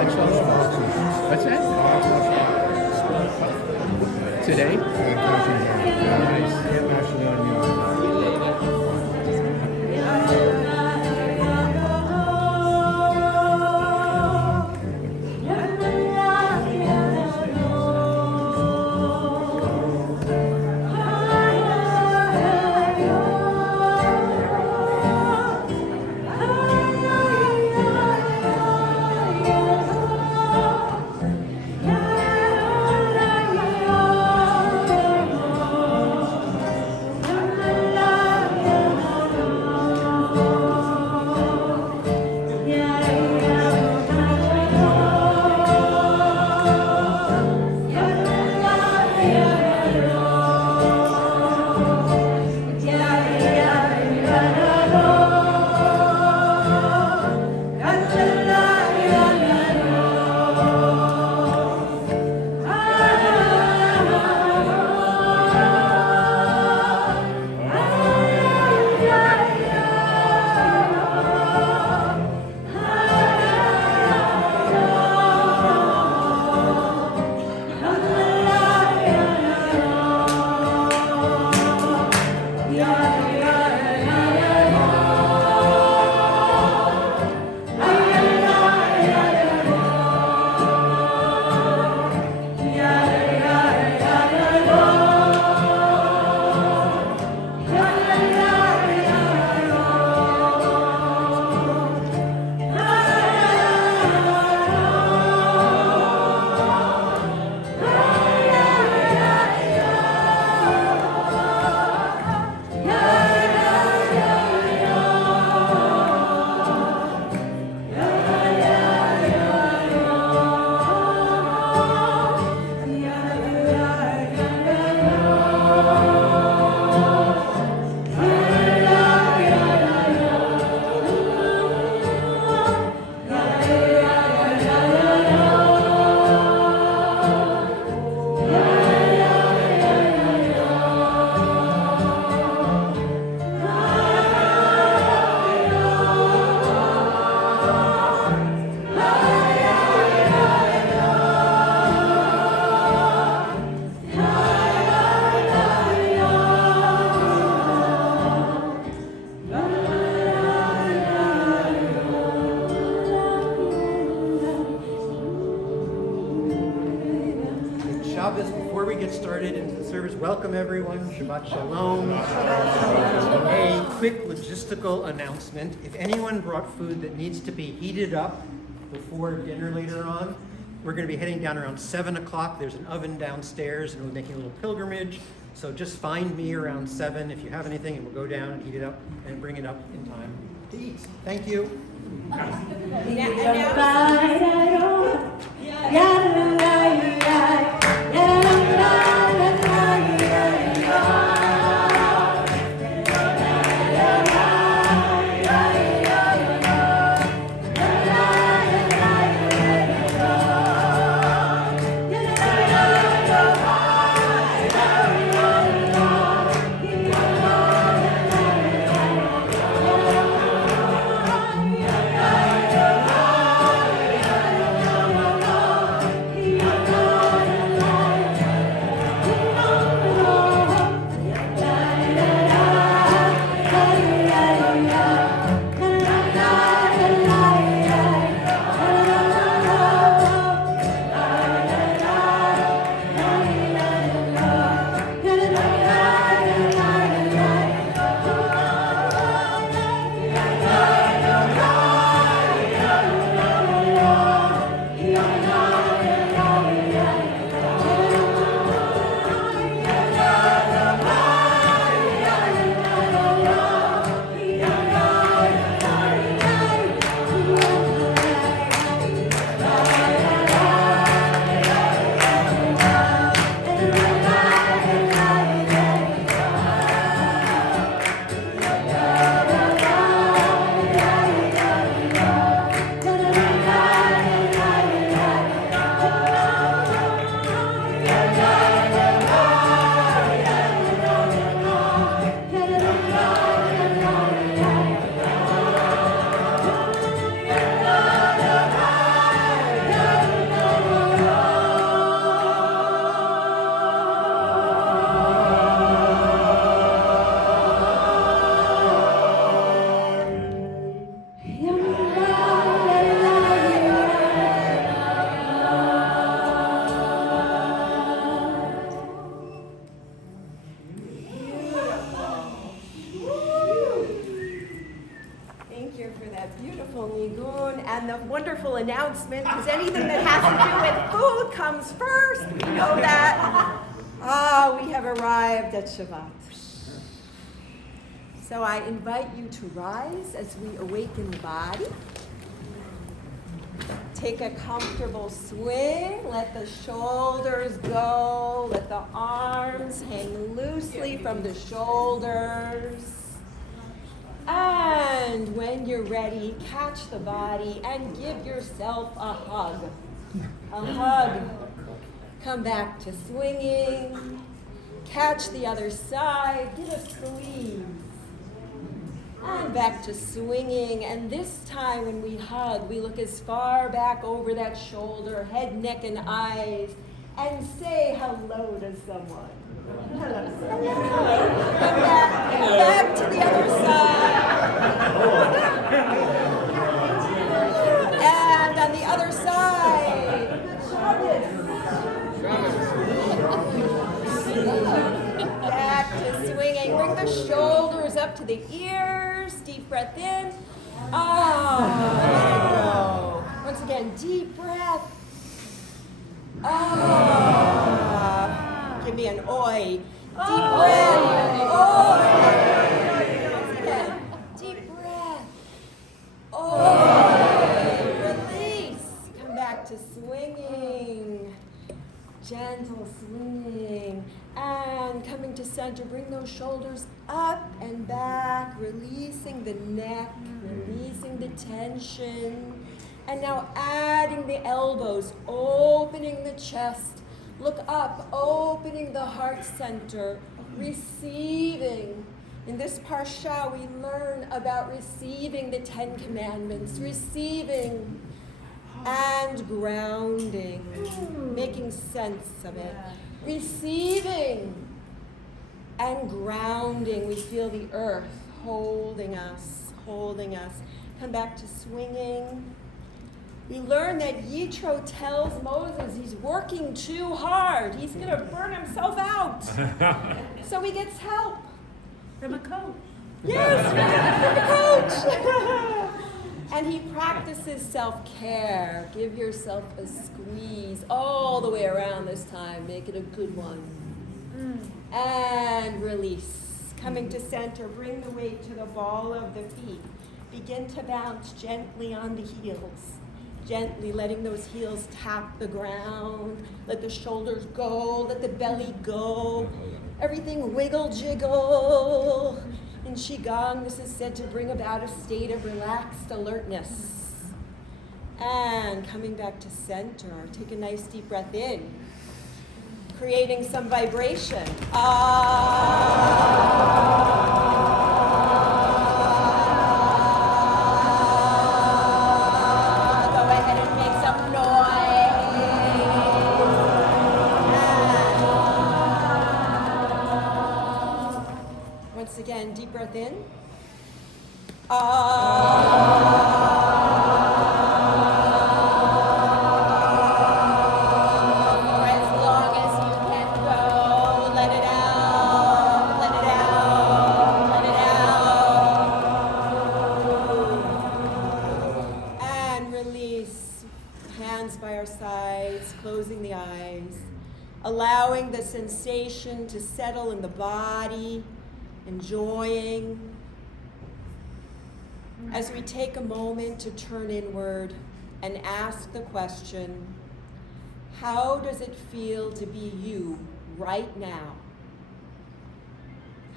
What's that? Today? Nice. Before we get started into the service, welcome everyone. Shabbat Shalom. A quick logistical announcement. If anyone brought food that needs to be heated up before dinner later on, we're going to be heading down around 7 o'clock. There's an oven downstairs and we're making a little pilgrimage. So just find me around 7 if you have anything, and we'll go down and heat it up and bring it up in time to eat. Thank you. announcement, because anything that has to do with food comes first. We know that. We have arrived at Shabbat. So I invite you to rise as we awaken the body. Take a comfortable swing. Let the shoulders go. Let the arms hang loosely from the shoulders. And when you're ready, catch the body and give yourself a hug. A hug. Come back to swinging. Catch the other side. Get a squeeze. And back to swinging. And this time when we hug, we look as far back over that shoulder, head, neck, and eyes, and say hello to someone. Hello. Hello. Come back to the other side. And on the other side. Back to swinging. Bring the shoulders up to the ears. Deep breath in. Oh. Once again, deep breath. Give me an oi. Deep breath. Oi. Once again, deep breath. Oi. Release. Come back to swinging. Gentle swinging. And coming to center, bring those shoulders up and back, releasing the neck, releasing the tension. And now adding the elbows, opening the chest. Look up, opening the heart center, receiving. In this parsha, we learn about receiving the 10 Commandments, receiving and grounding, making sense of it. Receiving and grounding. We feel the earth holding us, holding us. Come back to swinging. We learn that Yitro tells Moses he's working too hard. He's going to burn himself out. So he gets help. From a coach. Yes, from a coach. And he practices self-care. Give yourself a squeeze all the way around this time. Make it a good one. And release. Coming to center, bring the weight to the ball of the feet. Begin to bounce gently on the heels. Gently letting those heels tap the ground. Let the shoulders go, let the belly go. Everything wiggle, jiggle. In Qigong, this is said to bring about a state of relaxed alertness. And coming back to center, take a nice deep breath in, creating some vibration. Go ahead and make some noise. Once again, deep breath in. For as long as you can go, let it out, let it out, let it out. And release. Hands by our sides, closing the eyes, allowing the sensation to settle in the body, enjoying. As we take a moment to turn inward and ask the question, how does it feel to be you right now?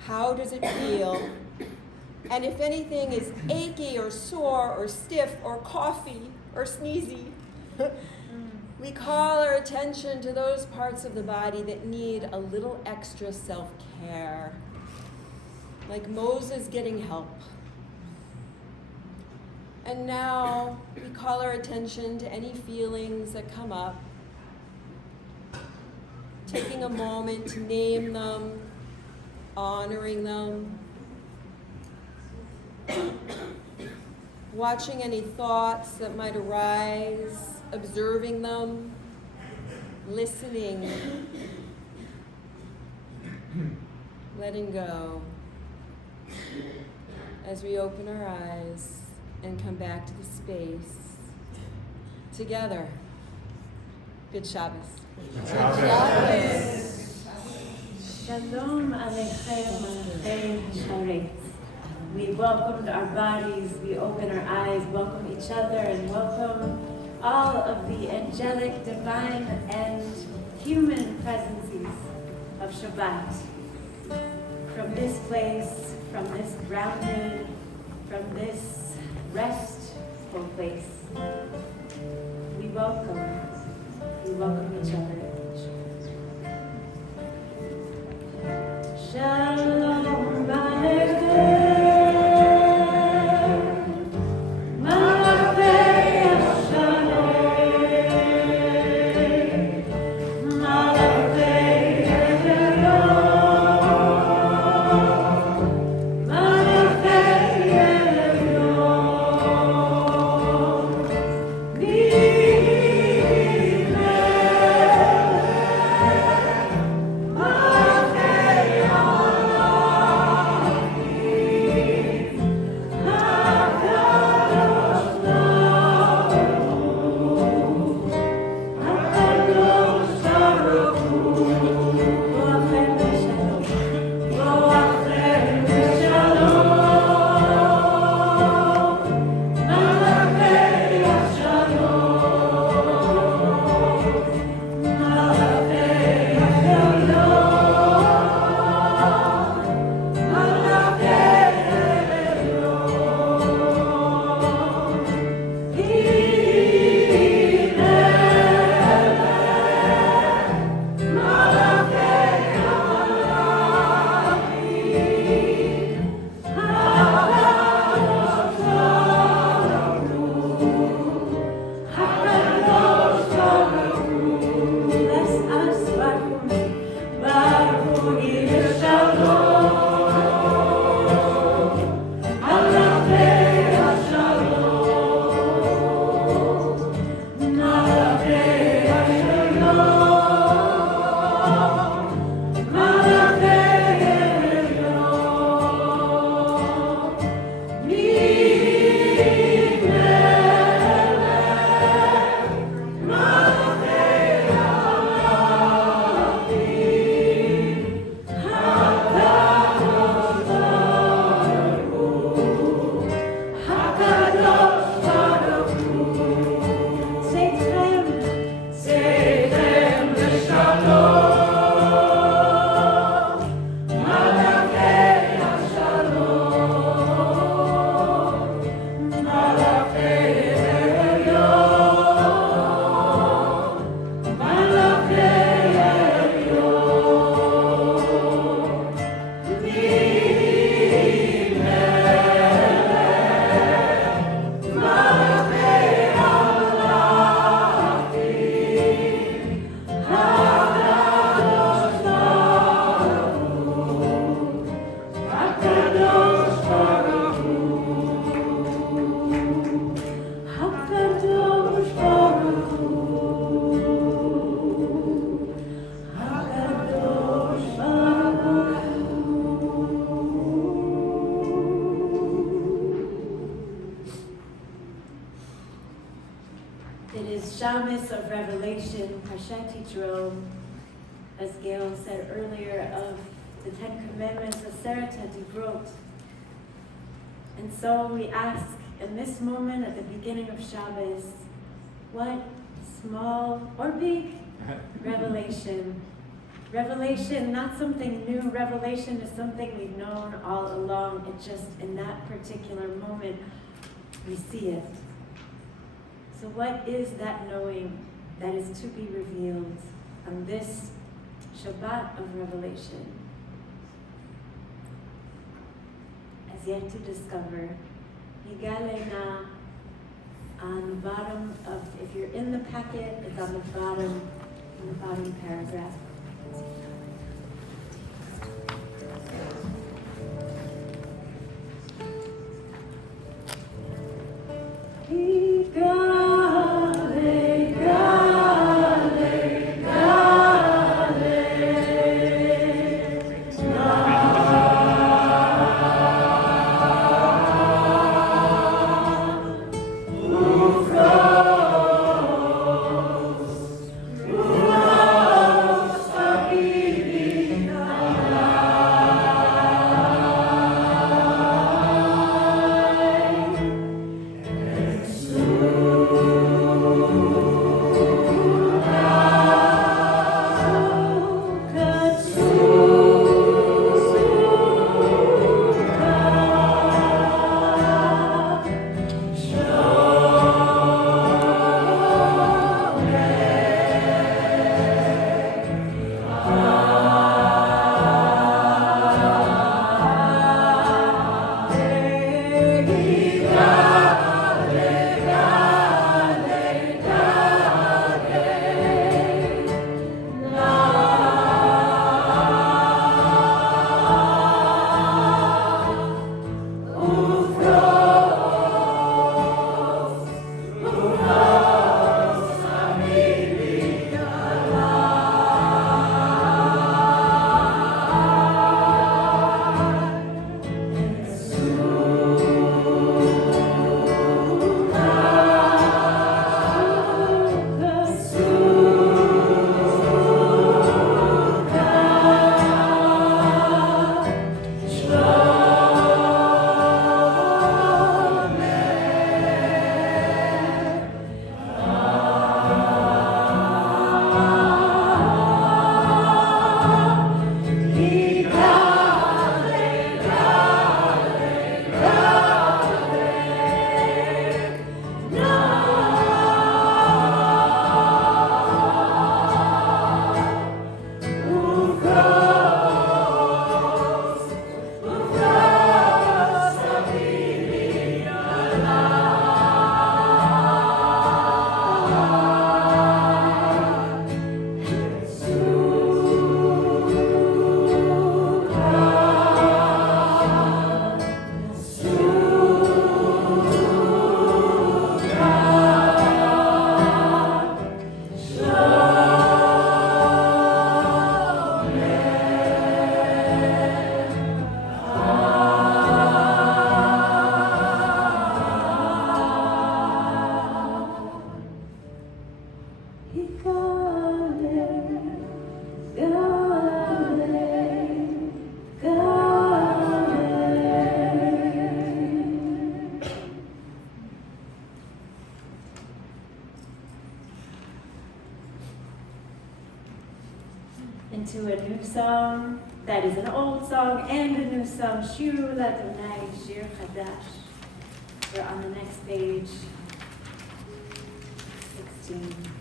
How does it feel? And if anything is achy or sore or stiff or coughy or sneezy, we call our attention to those parts of the body that need a little extra self-care, like Moses getting help. And now we call our attention to any feelings that come up, taking a moment to name them, honoring them, watching any thoughts that might arise, observing them, listening, letting go as we open our eyes and come back to the space. Together. Good Shabbos. Shalom Aleichem Aleichem Sharet. We welcomed our bodies, we open our eyes, welcome each other, and welcome all of the angelic, divine, and human presences of Shabbat. From this place, from this grounded, from this restful place, we welcome each other. Shalom Aleichem. Shabbos of Revelation, Parshat Yitro, as Gail said earlier, of the Ten Commandments, Aseret HaDivrot. And so we ask in this moment at the beginning of Shabbos, what small or big revelation? Revelation, not something new. Revelation is something we've known all along. It's just in that particular moment, we see it. So what is that knowing that is to be revealed on this Shabbat of Revelation? As yet to discover. Yigalena on the bottom of, if you're in the packet, it's on the bottom paragraph. Ufro Into a new song that is an old song and a new song, Shiru Ladonai, Shir Chadash. We're on the next page, 16.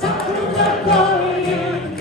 Sakura glory in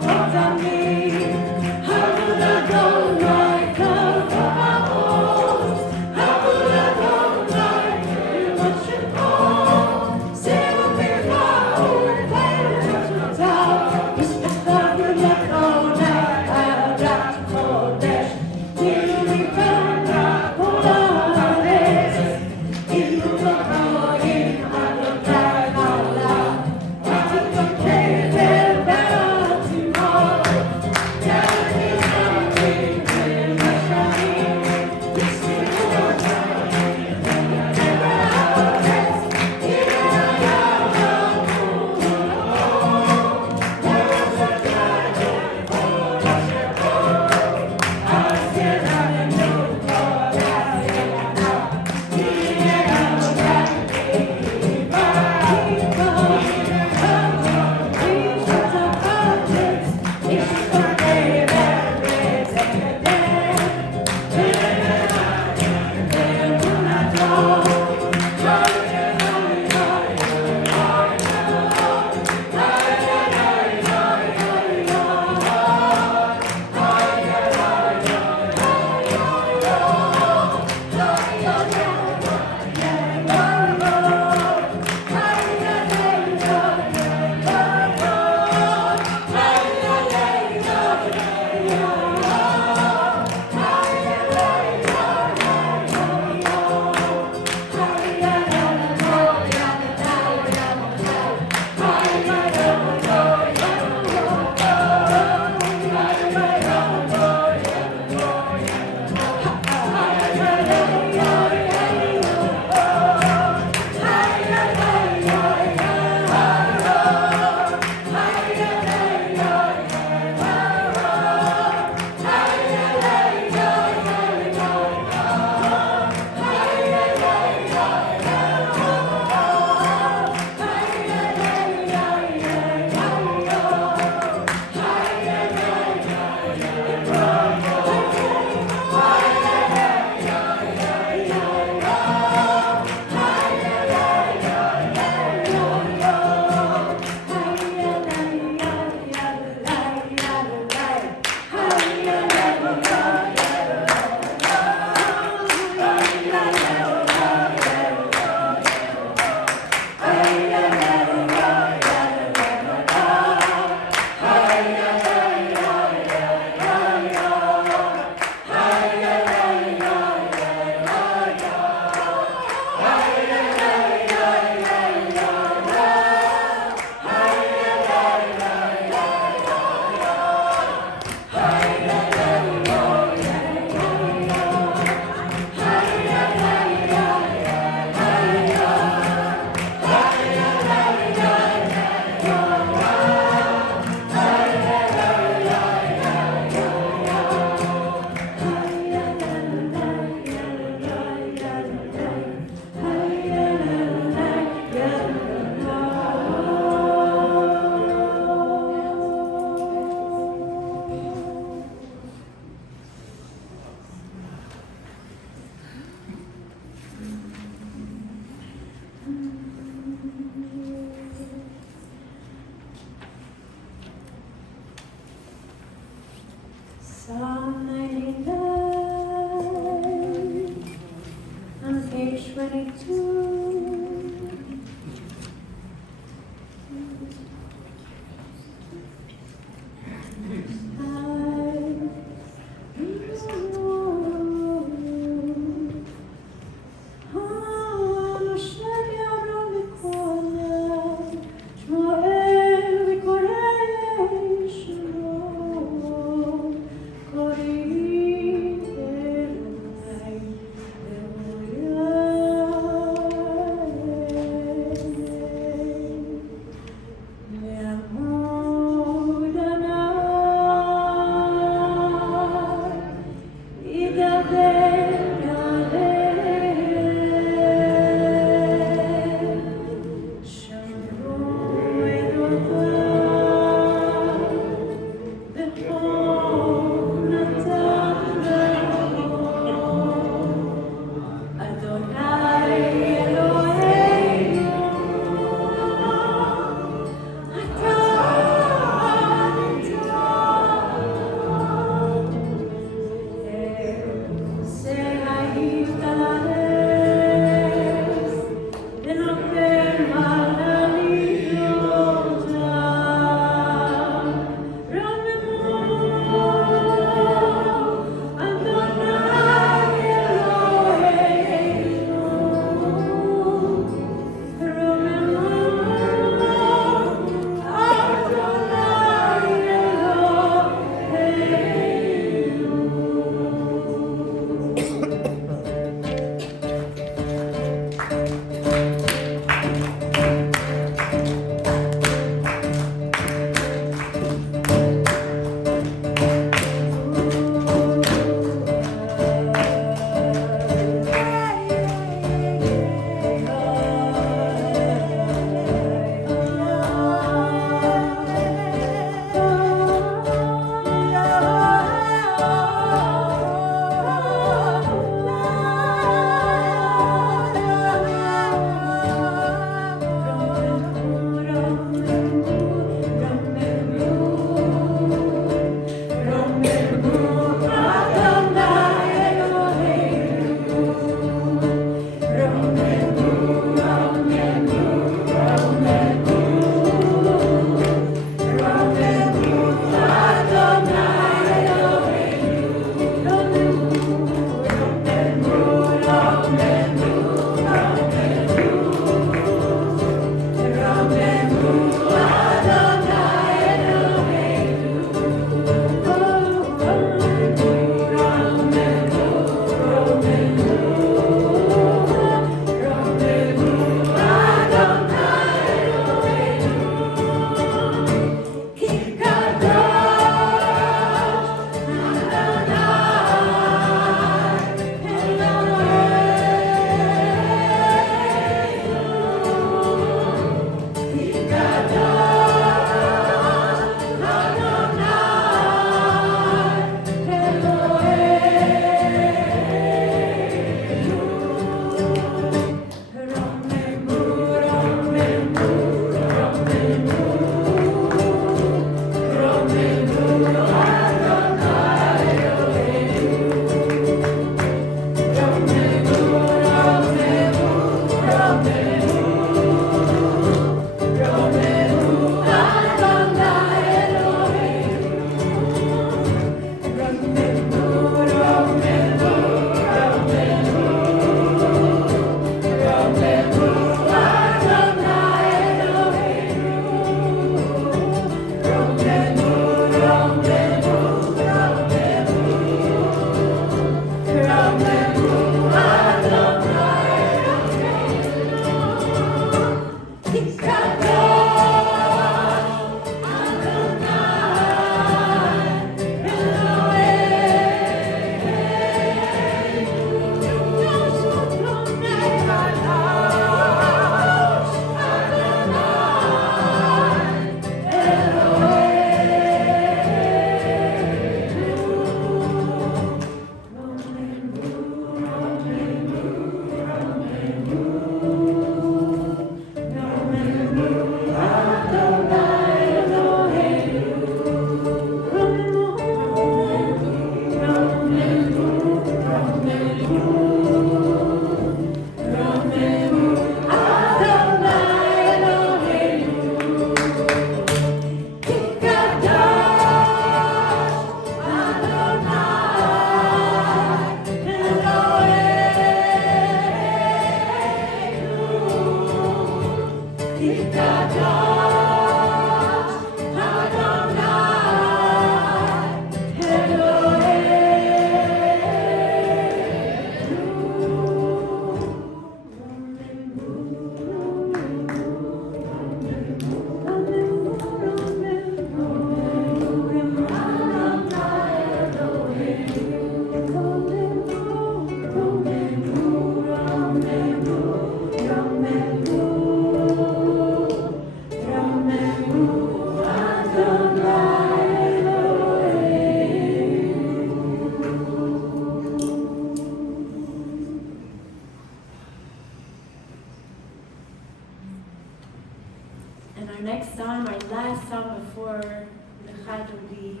And our next song, our last song before Nechad will be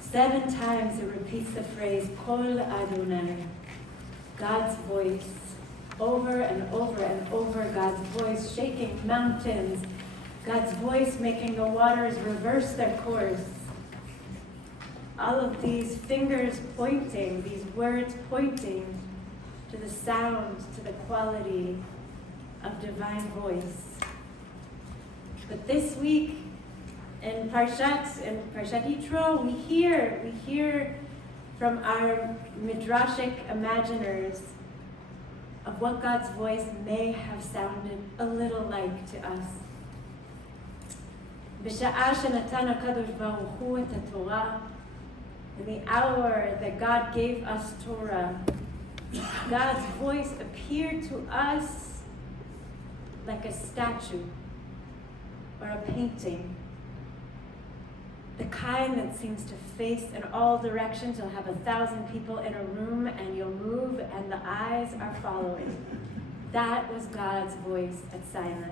7 times it repeats the phrase Kol Adonai, God's voice, over and over and over, God's voice shaking mountains, God's voice making the waters reverse their course. All of these fingers pointing, these words pointing to the sound, to the quality of divine voice. But this week in Parshat Yitro, we hear from our midrashic imaginers of what God's voice may have sounded a little like to us. B'sha'ah shenatan HaKadosh Baruch Hu et HaTorah, in the hour that God gave us Torah, God's voice appeared to us like a statue or a painting. The kind that seems to face in all directions. You'll have 1,000 people in a room and you'll move and the eyes are following. That was God's voice at Sinai.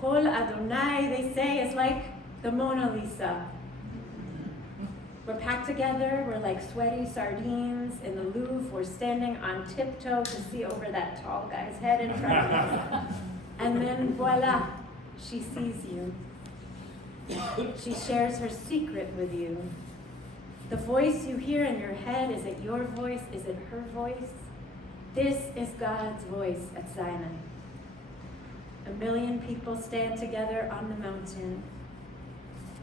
Kol Adonai, they say, is like the Mona Lisa. We're packed together, we're like sweaty sardines in the Louvre, we're standing on tiptoe to see over that tall guy's head in front of us. And then voila, she sees you. She shares her secret with you. The voice you hear in your head, is it your voice? Is it her voice? This is God's voice at Sinai. 1 million people stand together on the mountain,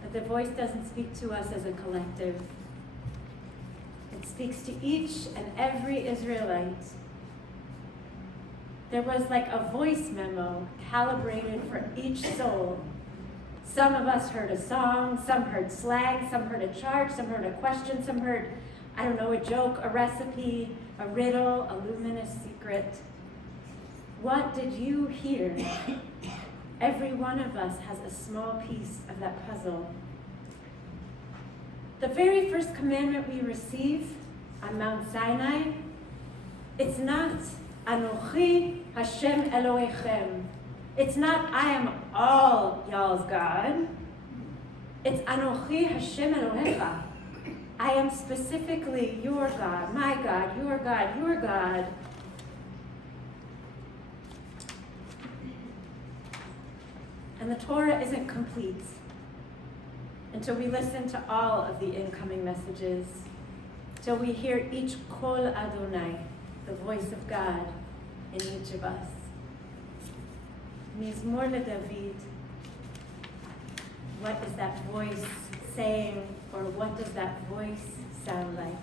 but the voice doesn't speak to us as a collective. It speaks to each and every Israelite. There was like a voice memo calibrated for each soul. Some of us heard a song, some heard slang, some heard a charge, some heard a question, some heard, I don't know, a joke, a recipe, a riddle, a luminous secret. What did you hear? Every one of us has a small piece of that puzzle. The very first commandment we receive on Mount Sinai, it's not Anochi Hashem Elohechem. It's not I am all y'all's God. It's Anochi Hashem Elohecha. I am specifically your God, my God, your God, your God. And the Torah isn't complete until we listen to all of the incoming messages, till we hear each Kol Adonai, the voice of God in each of us. Mizmor LeDavid, what is that voice saying, or what does that voice sound like?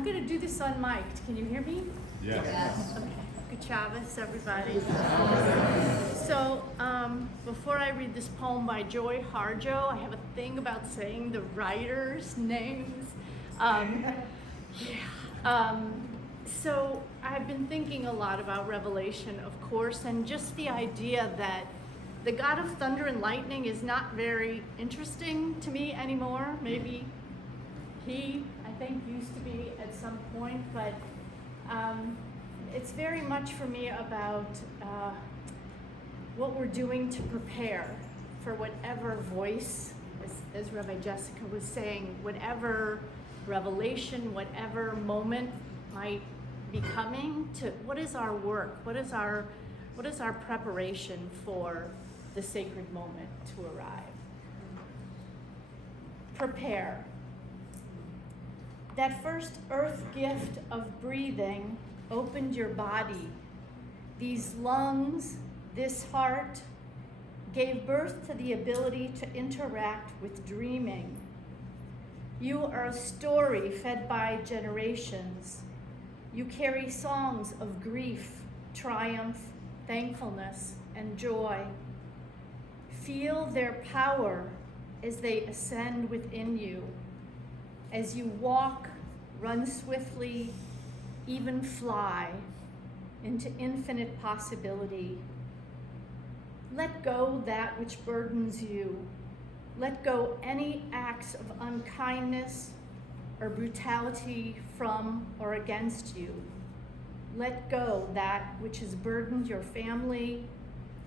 I'm going to do this unmiked. Can you hear me? Yes. Okay. Good Shabbos, everybody. So, before I read this poem by Joy Harjo, I have a thing about saying the writers' names. So, I've been thinking a lot about Revelation, of course, and just the idea that the God of thunder and lightning is not very interesting to me anymore. Maybe he, I think, used to be at some point, but it's very much for me about what we're doing to prepare for whatever voice, as Rabbi Jessica was saying, whatever revelation, whatever moment might be coming. To what is our work? What is our preparation for the sacred moment to arrive? Prepare. That first earth gift of breathing opened your body. These lungs, this heart, gave birth to the ability to interact with dreaming. You are a story fed by generations. You carry songs of grief, triumph, thankfulness, and joy. Feel their power as they ascend within you. As you walk, run swiftly, even fly into infinite possibility. Let go that which burdens you. Let go any acts of unkindness or brutality from or against you. Let go that which has burdened your family,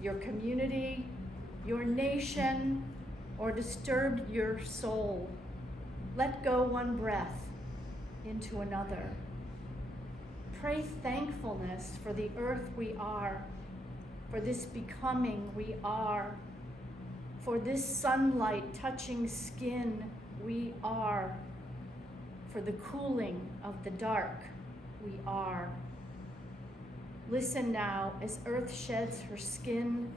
your community, your nation, or disturbed your soul. Let go one breath into another. Pray thankfulness for the earth we are, for this becoming we are, for this sunlight touching skin we are, for the cooling of the dark we are. Listen now as earth sheds her skin.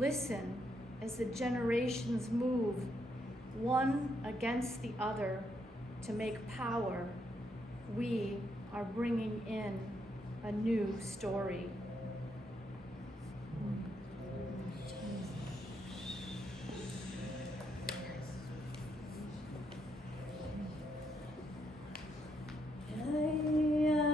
Listen as the generations move one against the other to make power. We are bringing in a new story. Yeah.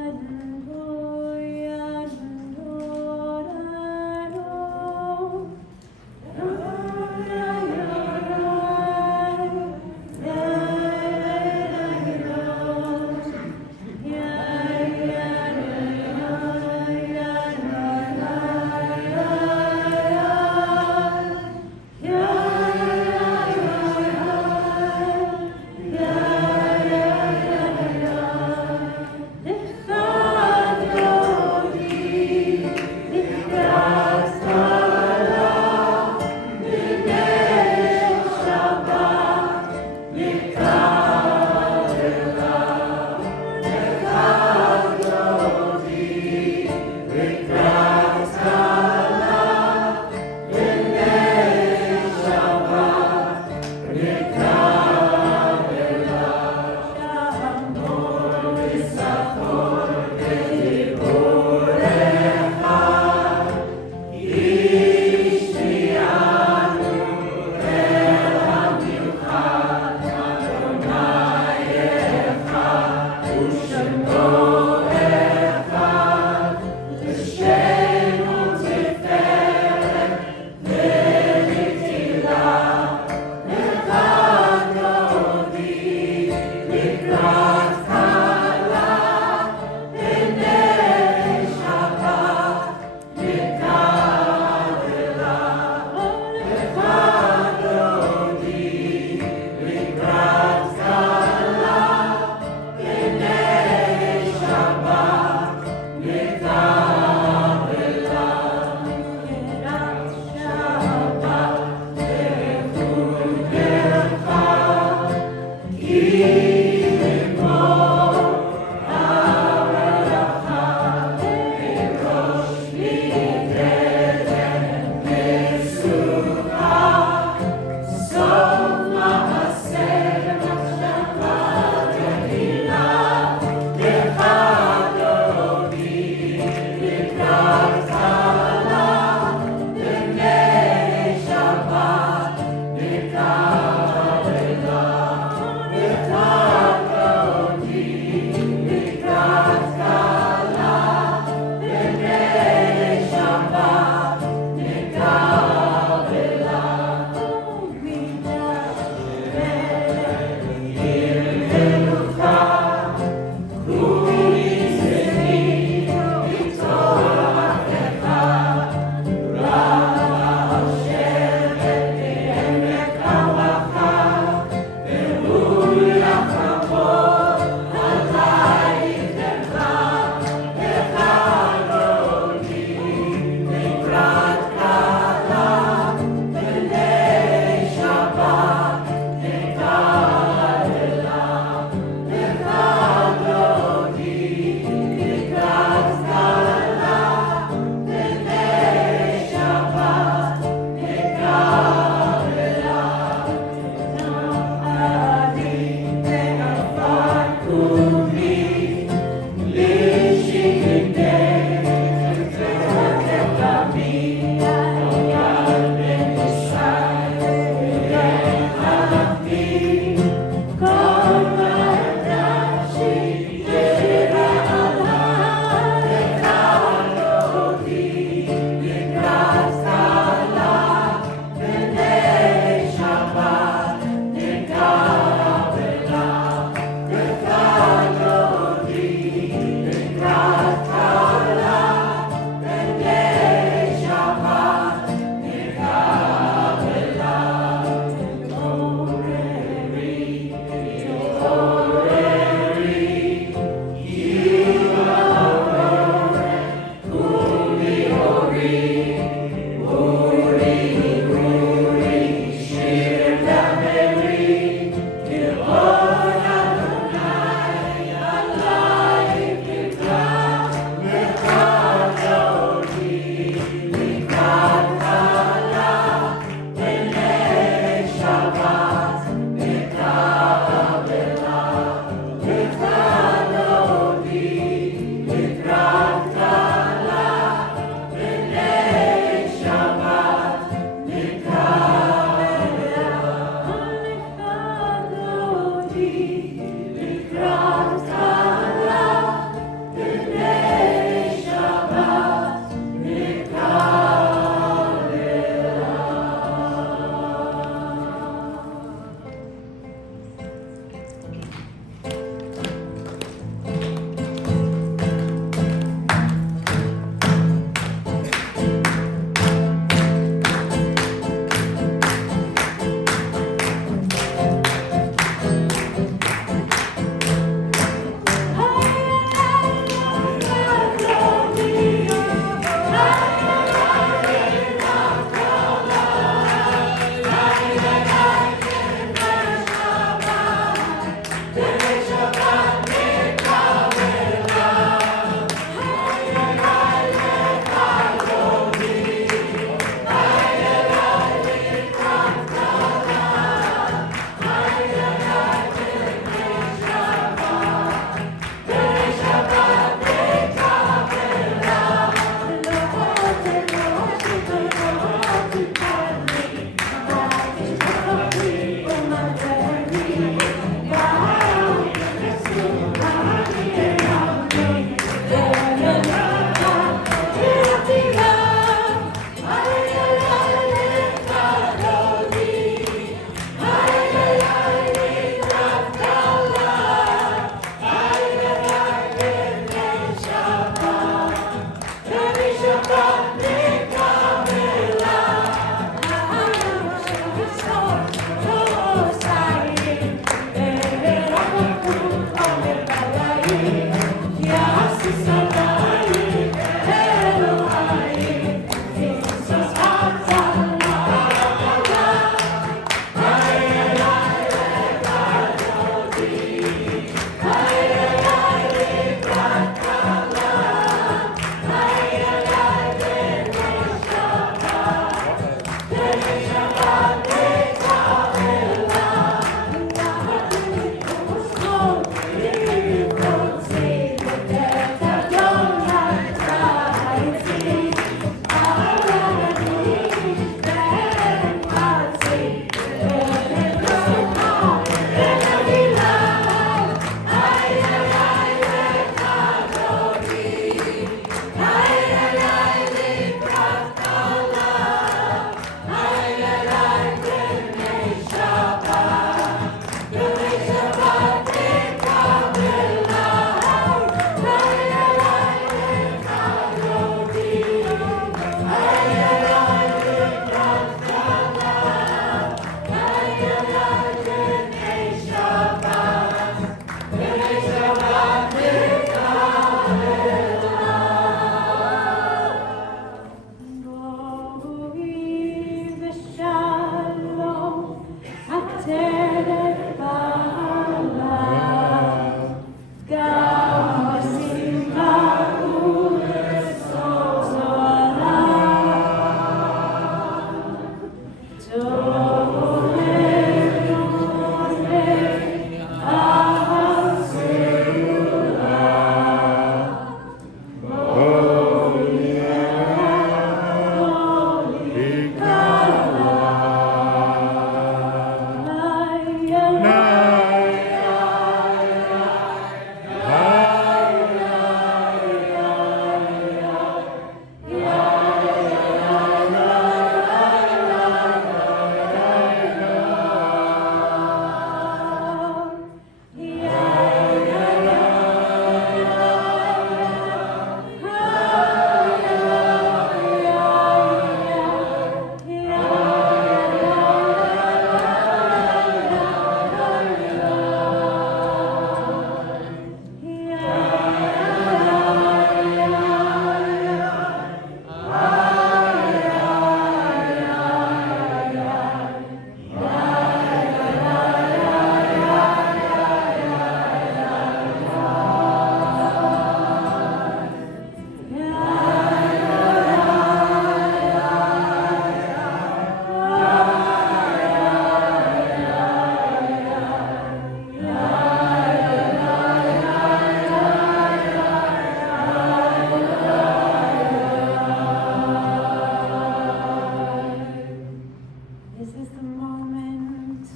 is the moment,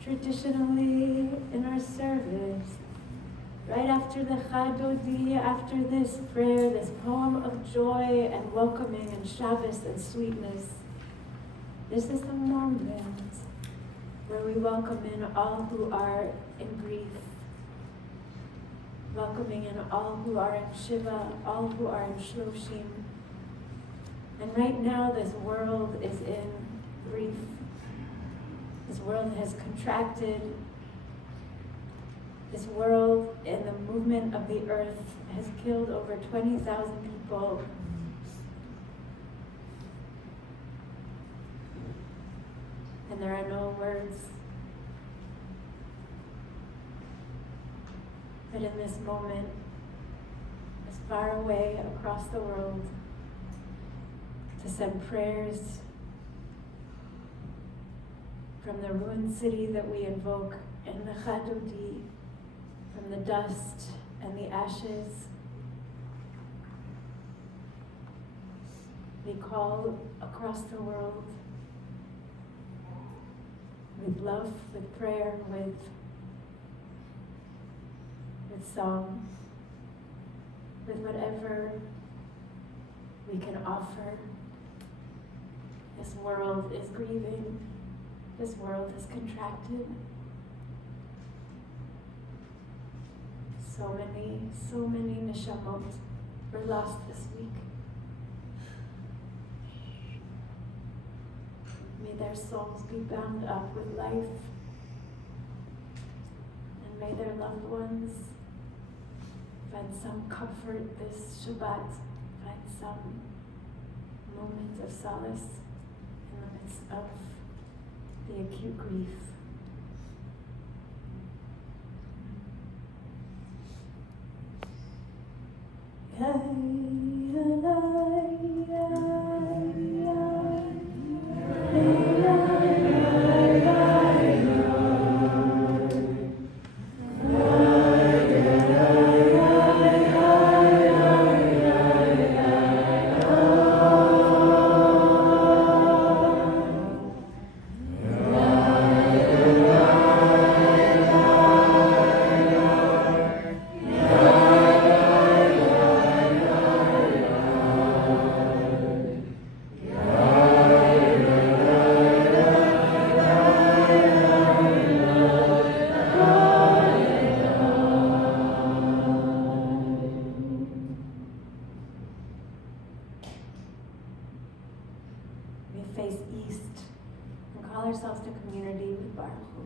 traditionally in our service, right after the Chadodi, after this prayer, this poem of joy and welcoming and Shabbos and sweetness. This is the moment where we welcome in all who are in grief, welcoming in all who are in Shiva, all who are in Shloshim. And right now this world is in grief. This world has contracted. This world and the movement of the earth has killed over 20,000 people. And there are no words. But in this moment, as far away across the world, to send prayers from the ruined city that we invoke in the Chadodi, from the dust and the ashes. We call across the world with love, with prayer, with song, with whatever we can offer. This world is grieving. This world is contracted. So many neshamot were lost this week. May their souls be bound up with life, and may their loved ones find some comfort this Shabbat, find some moment of solace in the midst of the acute grief. Face east and call ourselves to community with Baruch Hu.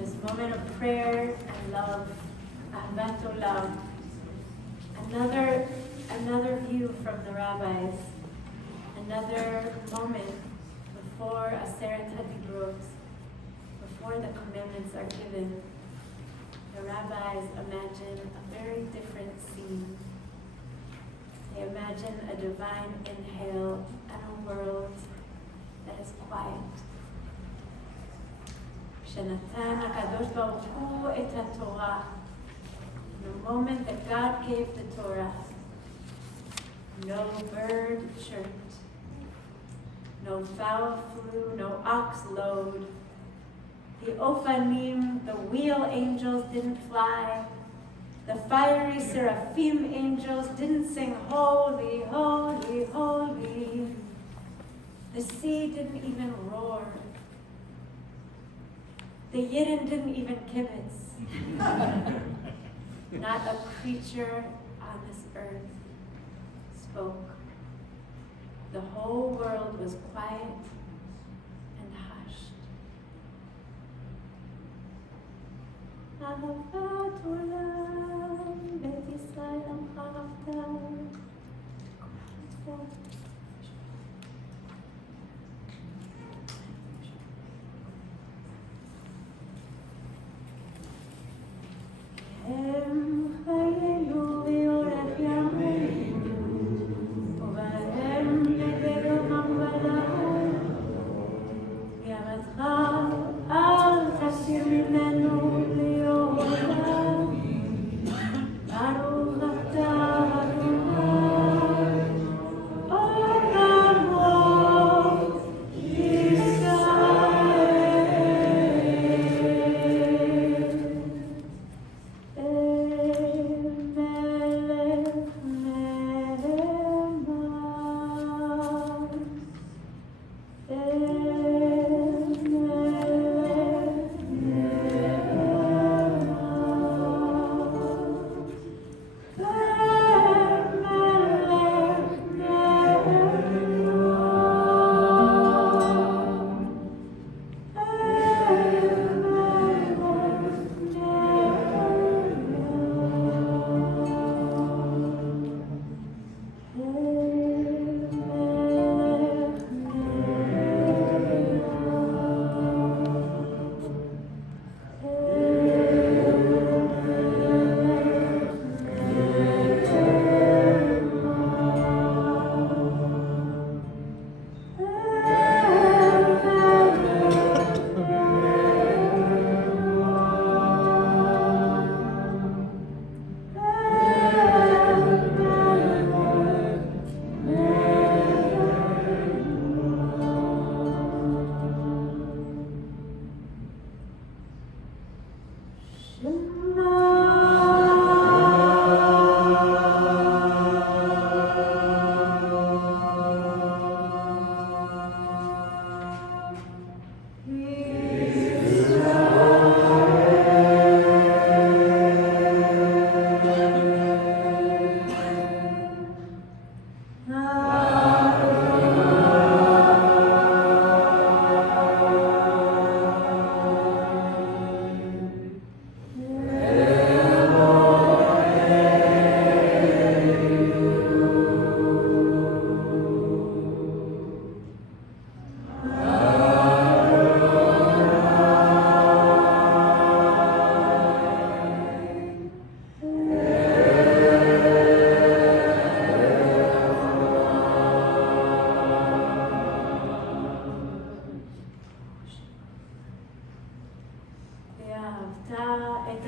This moment of prayer and love, ahvat olam. Another view from the rabbis, another moment before Aseret HaDibrot, before the commandments are given. The rabbis imagine a very different scene. They imagine a divine inhale and a world that is quiet. כשנתן הקדוש ברוך הוא את התורה, the moment that God gave the Torah, no bird chirped, no fowl flew, no ox lowed. The ofanim, the wheel angels didn't fly. The fiery seraphim angels didn't sing holy, holy, holy. The sea didn't even roar. The Yidden didn't even kibitz. Not a creature on this earth spoke. The whole world was quiet and hushed. אהבת עולם, בית ישראל עמך אהבת. הם חיינו ויורך ימינו, ובהם נגד יומם ולילה. ימתך אל תסיר ממנו לעולם. ברוך אתה ה'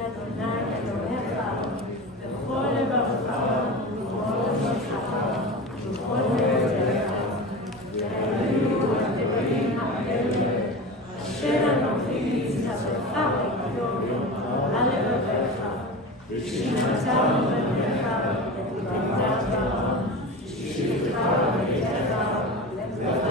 אדוני אלוהיך בכל לבבך ובכל נפשך ובכל מרצך והיו הדברים האלה אשר אנוכי מצווך לכתוב על לבביך ושמעתם בניך ותיתנת ששמך וביתך לבבך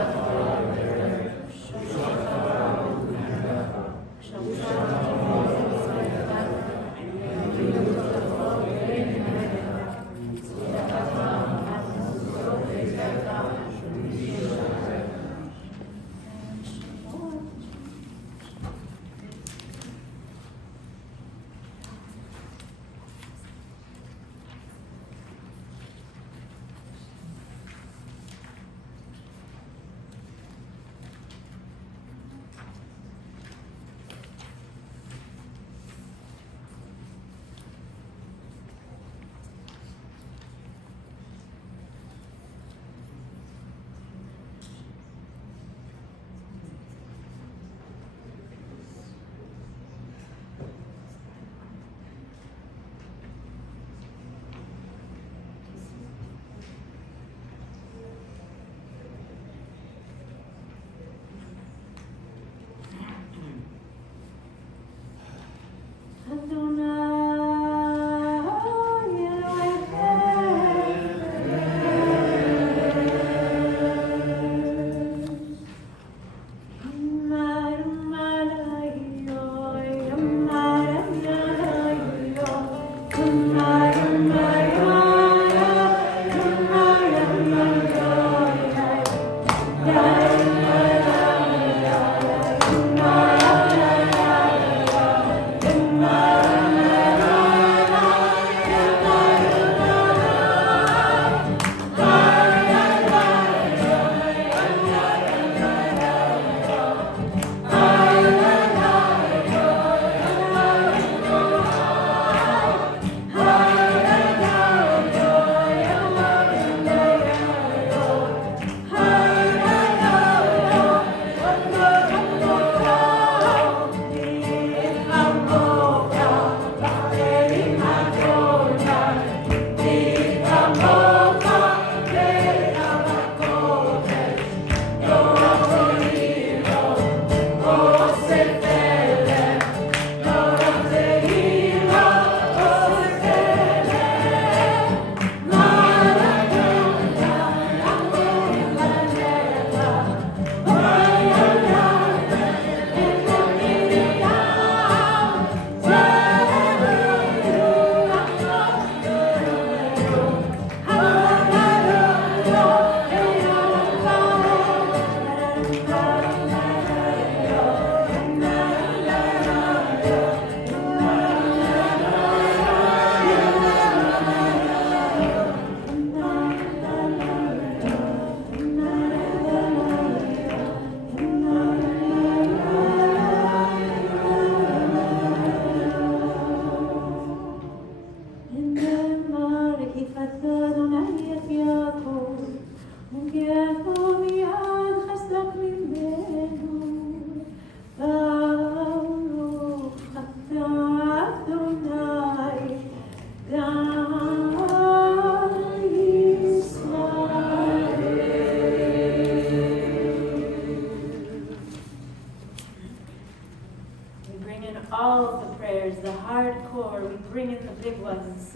all of the prayers, the hardcore, we bring in the big ones,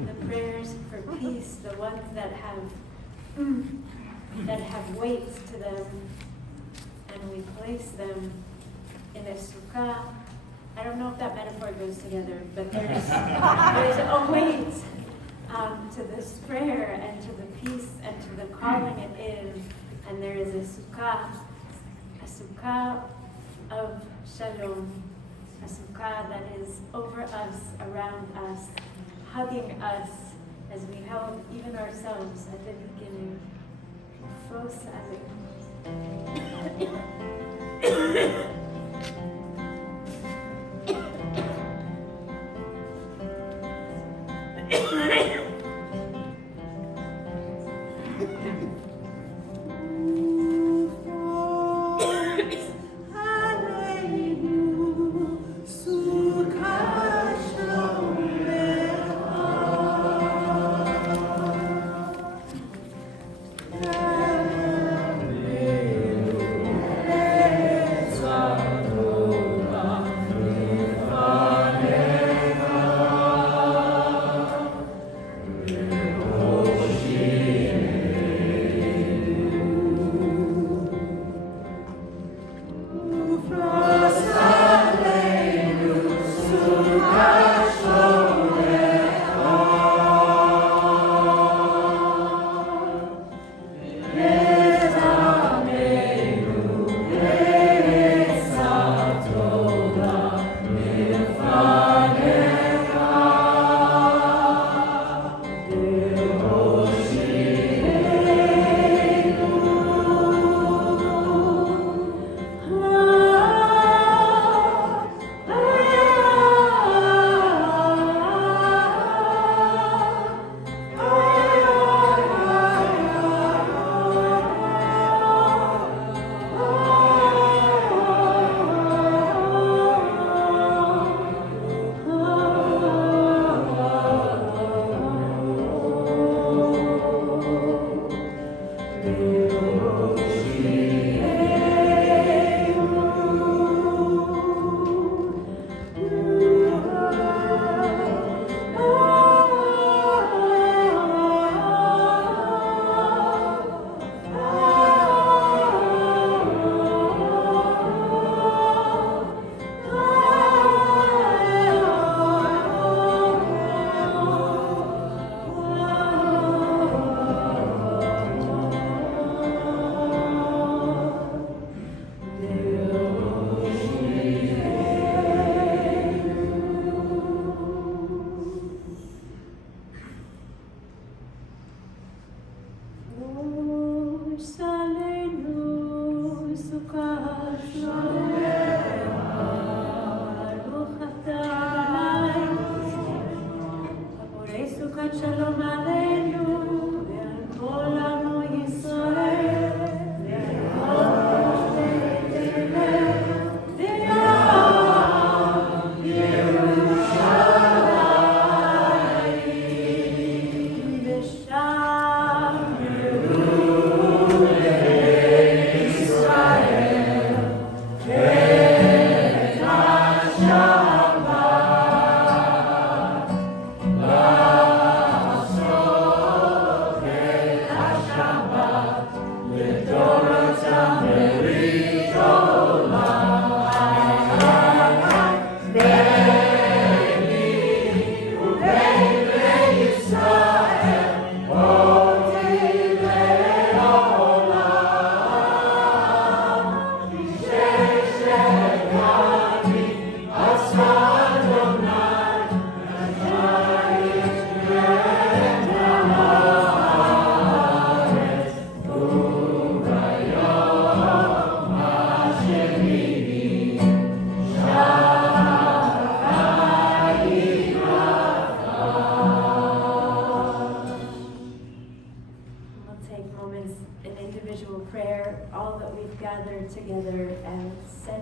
the prayers for peace, the ones that have weight to them, and we place them in a sukkah. I don't know if that metaphor goes together, but there's a weight to this prayer and to the peace and to the calling it in, and there is a sukkah of shalom, a sukkah that is over us, around us, hugging us as we held even ourselves at the beginning. So sad. Hallelujah, Sukkah.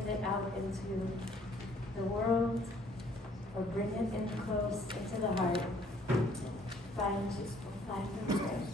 send it out into the world or bring it in close into the heart. Find your way.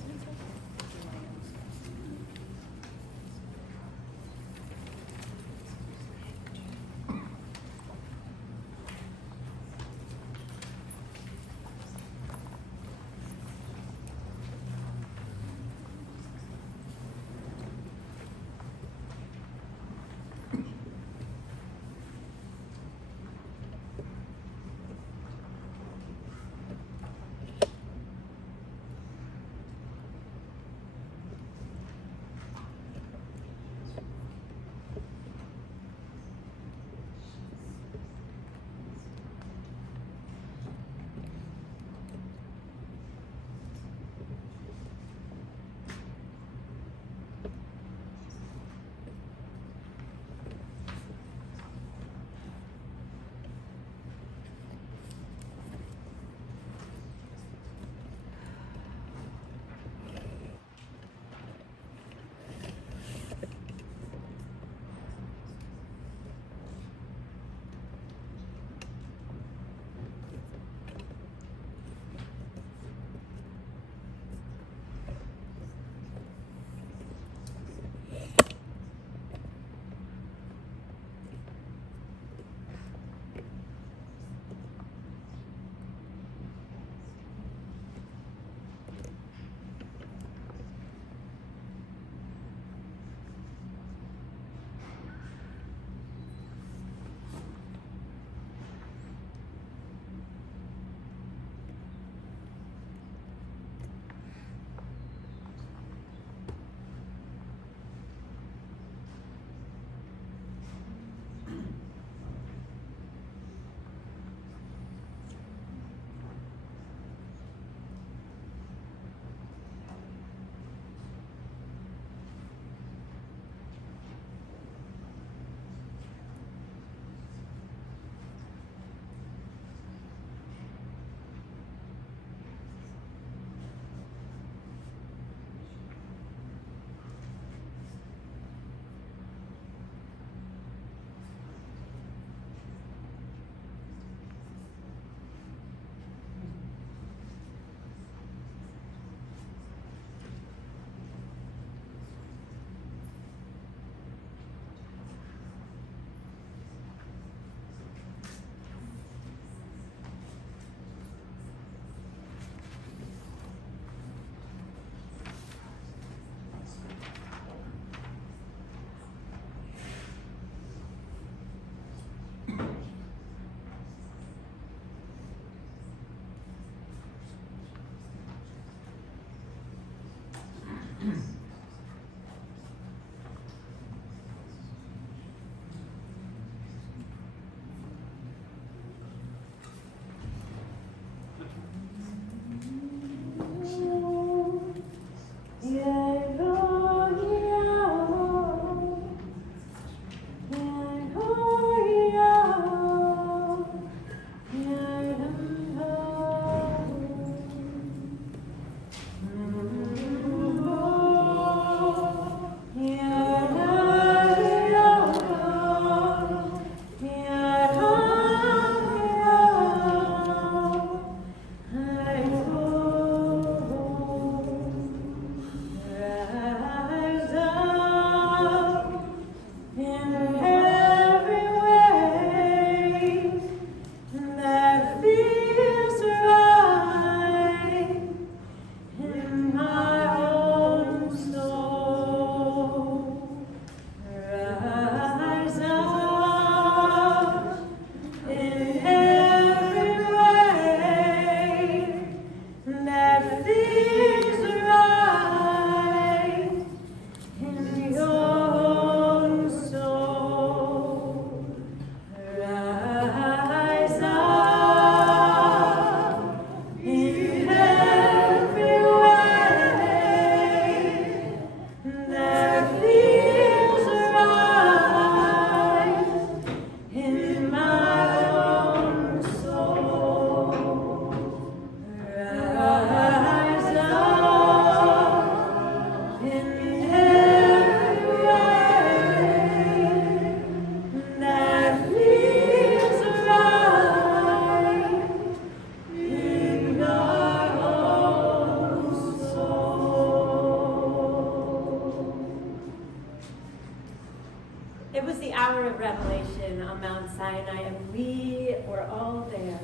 hour of revelation on Mount Sinai, and we were all there.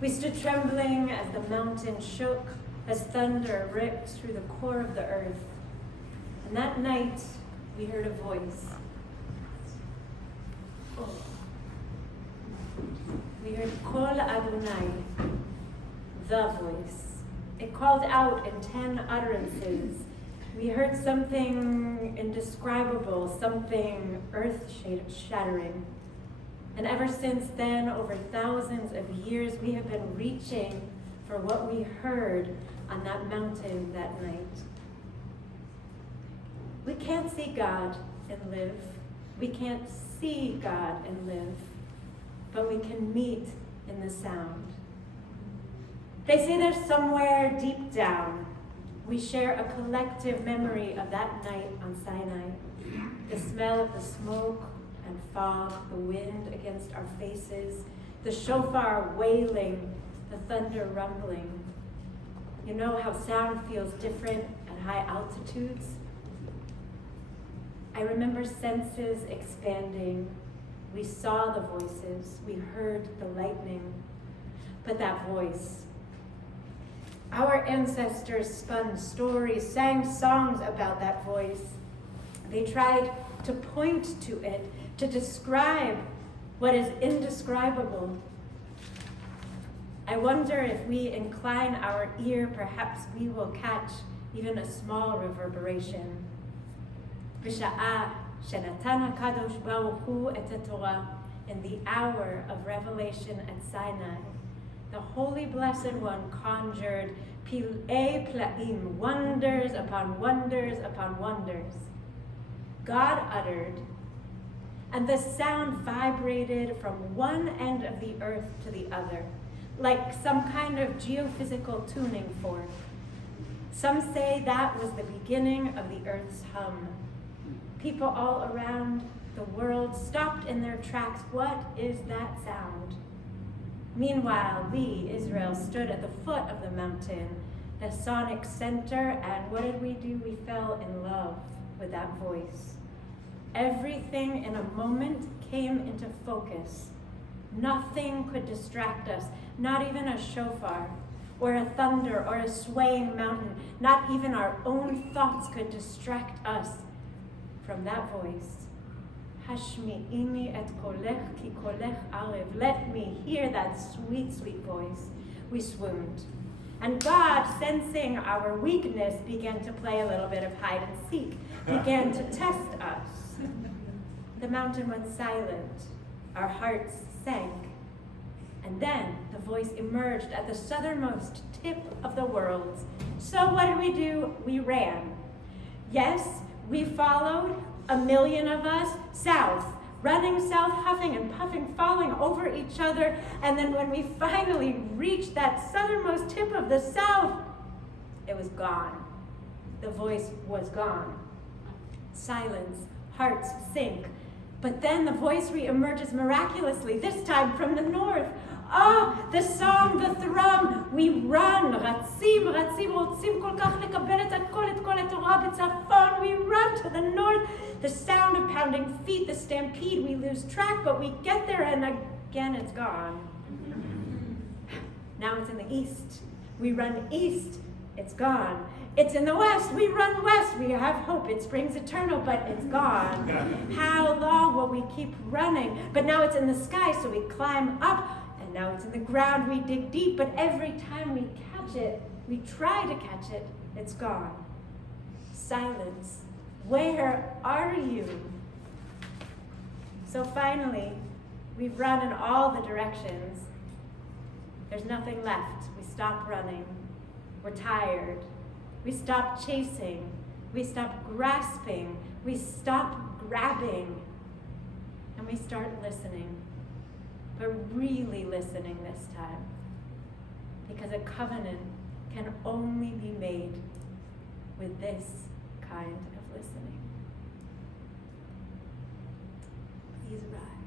We stood trembling as the mountain shook, as thunder ripped through the core of the earth. And that night, we heard a voice. We heard Kol Adonai, the voice. It called out in 10 utterances. We heard something indescribable, something earth-shattering. And ever since then, over thousands of years, we have been reaching for what we heard on that mountain that night. We can't see God and live. We can't see God and live, but we can meet in the sound. They say there's somewhere deep down, we share a collective memory of that night on Sinai. The smell of the smoke and fog, the wind against our faces, the shofar wailing, the thunder rumbling. You know how sound feels different at high altitudes? I remember senses expanding. We saw the voices, we heard the lightning, but that voice. Our ancestors spun stories, sang songs about that voice. They tried to point to it, to describe what is indescribable. I wonder if we incline our ear, perhaps we will catch even a small reverberation. B'sha'ah shenatan HaKadosh Baruch Hu et haTorah, in the hour of revelation at Sinai, the Holy Blessed One conjured Pil'ei Pla'im, wonders upon wonders upon wonders. God uttered, and the sound vibrated from one end of the earth to the other, like some kind of geophysical tuning fork. Some say that was the beginning of the earth's hum. People all around the world stopped in their tracks. What is that sound? Meanwhile, we, Israel, stood at the foot of the mountain, the sonic center, and what did we do? We fell in love with that voice. Everything in a moment came into focus. Nothing could distract us, not even a shofar, or a thunder, or a swaying mountain. Not even our own thoughts could distract us from that voice. Hashmi'ini et kolech ki kolech arev. Let me hear that sweet, sweet voice. We swooned. And God, sensing our weakness, began to play a little bit of hide and seek, began to test us. The mountain went silent. Our hearts sank. And then the voice emerged at the southernmost tip of the world. So what did we do? We ran. Yes, we followed, 1 million of us, south, running south, huffing and puffing, falling over each other. And then when we finally reached that southernmost tip of the south, it was gone. The voice was gone. Silence, hearts sink. But then the voice reemerges miraculously, this time from the north. Oh, the song, the thrum, we run, ratzim, ratzim, רוצים כל כך לקבל את הכל, את כל התורה בצפון, we run to the north, the sound of pounding feet, the stampede, we lose track, but we get there and again it's gone. Now it's in the east, we run east, it's gone. It's in the west, we run west, we have hope, it springs eternal, but it's gone. How long will we keep running? But now it's in the sky, so we climb up. Now it's in the ground, we dig deep, but every time we catch it, we try to catch it, it's gone. Silence. Where are you? So finally, we've run in all the directions. There's nothing left. We stop running. We're tired. We stop chasing. We stop grasping. We stop grabbing. And we start listening. But really listening this time, because a covenant can only be made with this kind of listening. Please rise.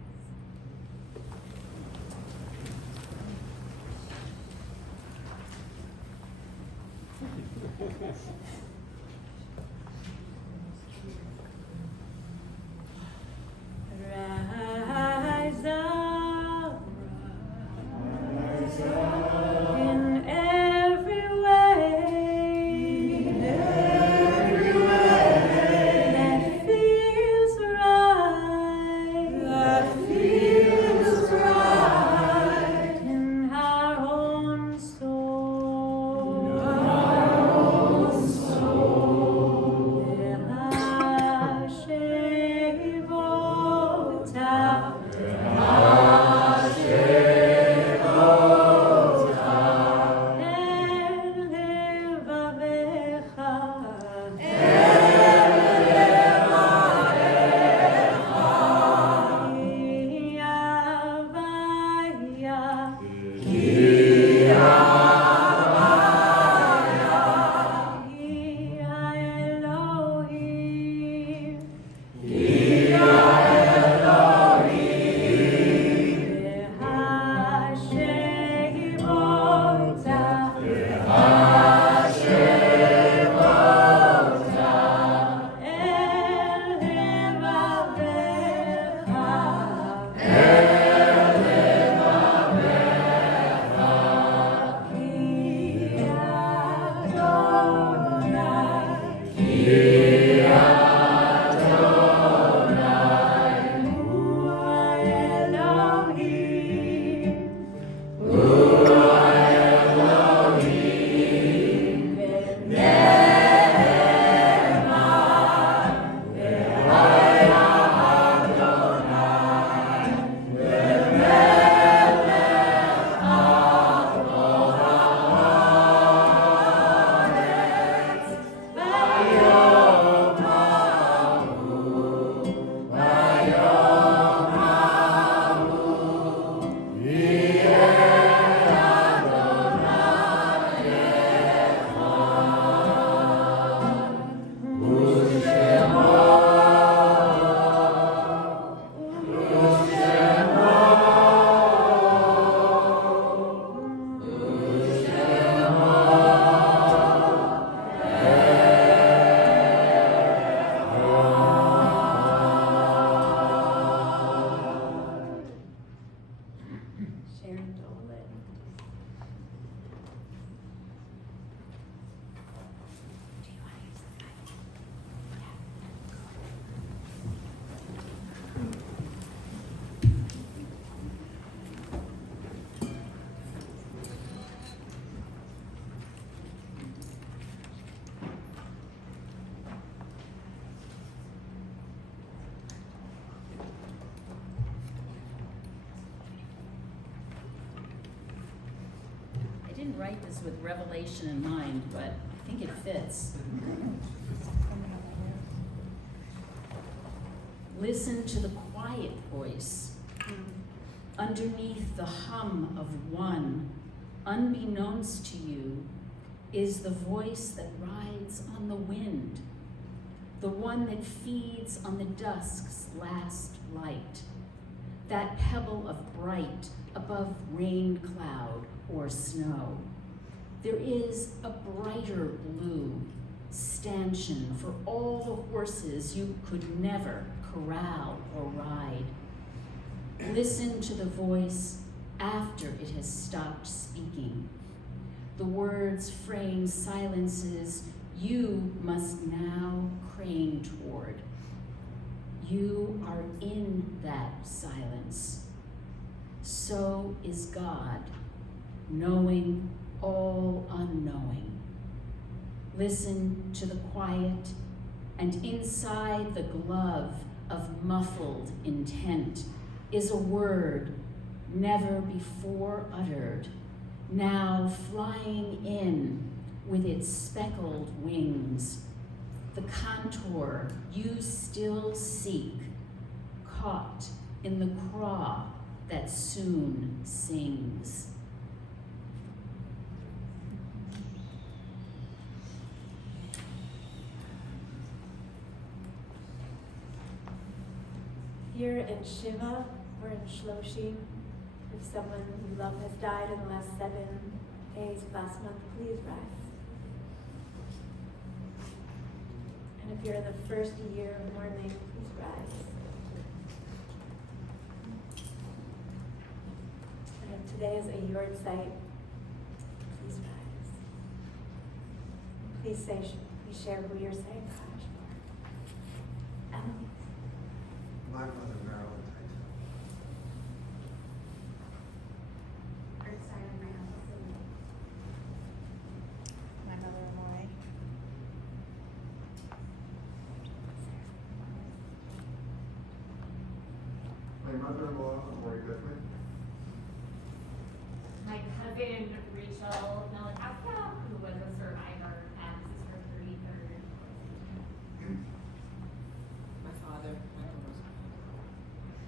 write this with Revelation in mind, but I think it fits. Listen to the quiet voice. Underneath the hum of one, unbeknownst to you, is the voice that rides on the wind, the one that feeds on the dusk's last light, that pebble of bright above rain cloud or snow. There is a brighter blue stanchion for all the horses you could never corral or ride. Listen to the voice after it has stopped speaking. The words frame silences you must now crane toward. You are in that silence. So is God, knowing all unknowing. Listen to the quiet, and inside the glove of muffled intent is a word never before uttered, now flying in with its speckled wings, the contour you still seek, caught in the craw that soon sings. Here in Shiva or in Shloshim, if someone you love has died in the last 7 days of last month, please rise. And if you're in the first year of mourning, please rise. And if today is a yard site, please rise. Please share who you're saying gosh for. Emily. My mother, Marilyn Tyson. My mother-in-law. My mother-in-law, Lori Goodman. My cousin Rachel Melitowska, who was a survivor and this is her 33rd. My father,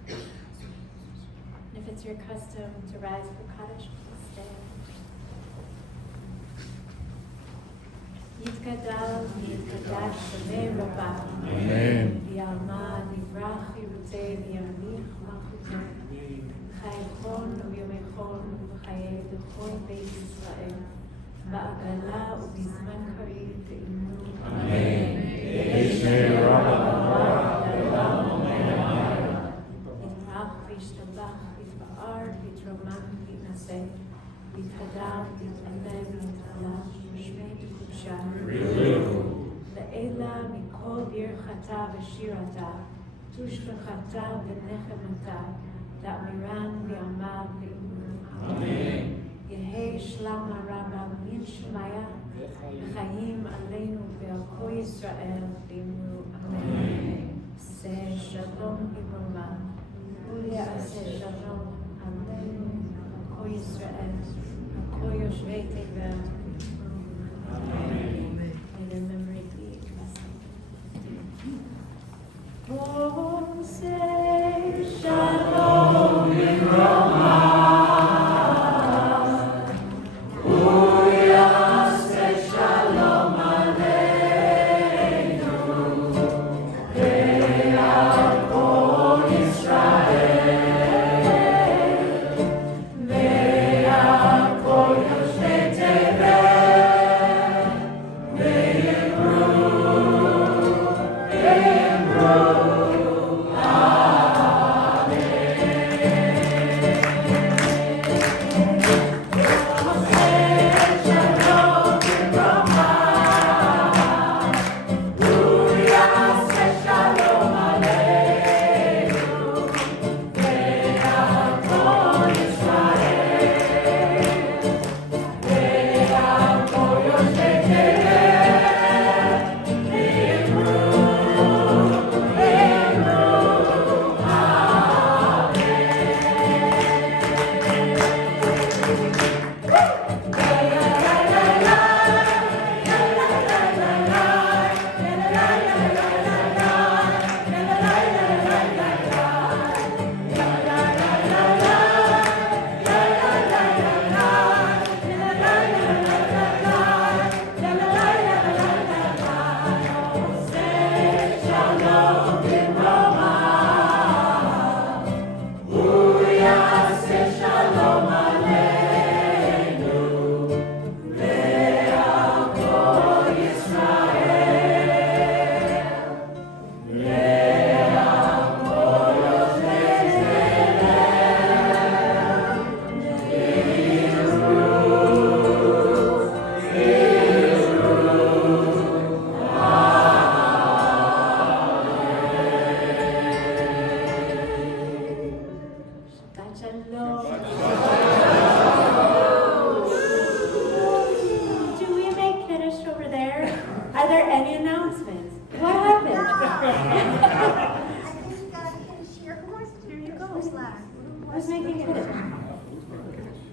And if it's your custom to rise for Kaddish, please stand. Yitkadav, Yitkadash, Shemei Rabbah. Amen. V'yalma, Yivrach, Yiruteh, V'yamlich, Malchuteh. Chaychon, V'yomechon, V'chayei B'chol Beit Yisrael. Ba'agala, U'bizman Karev, Ve'imnu. Amen. יתברך וישתבח ויתפאר ויתרומם ויתנשא ויתהדר ויתעלה ויתעלה ושמי תקודשה לעילה מכל ברכתה ושירתה תושבחתה ונחמתה תאמירן ויאמר ואמרו יהי שלמה רבה מן שמיה וחיים עלינו ועל כל ישראל ואמרו אמן. Say shalom Ibrahima, Say shalom Amen, Kol Yisrael, Kol Yoshvei Tevel. Amen. May their memory be blessed. Oh, say shalom Ibrahima. Who's making Kiddush?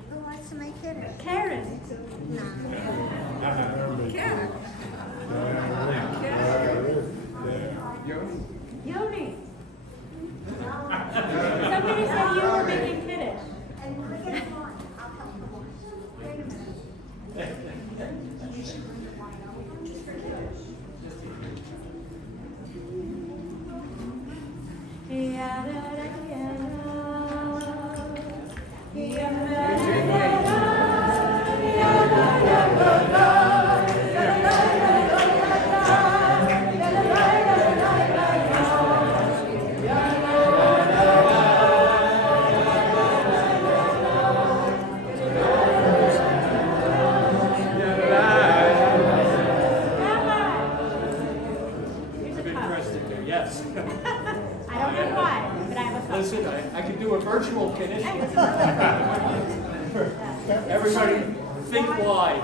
Who wants to make it? Karen. Yoni. Somebody said you were making Kiddush. And we get one. I'll come to one. Wait a minute. Yes. I don't know why, but I have a phone. Listen, I can do a virtual Kiddush. Everybody, think wide.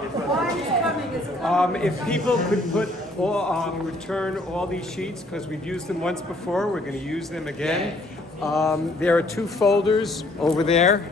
If people could put all, return all these sheets, because we've used them once before, we're going to use them again. There are 2 folders over there.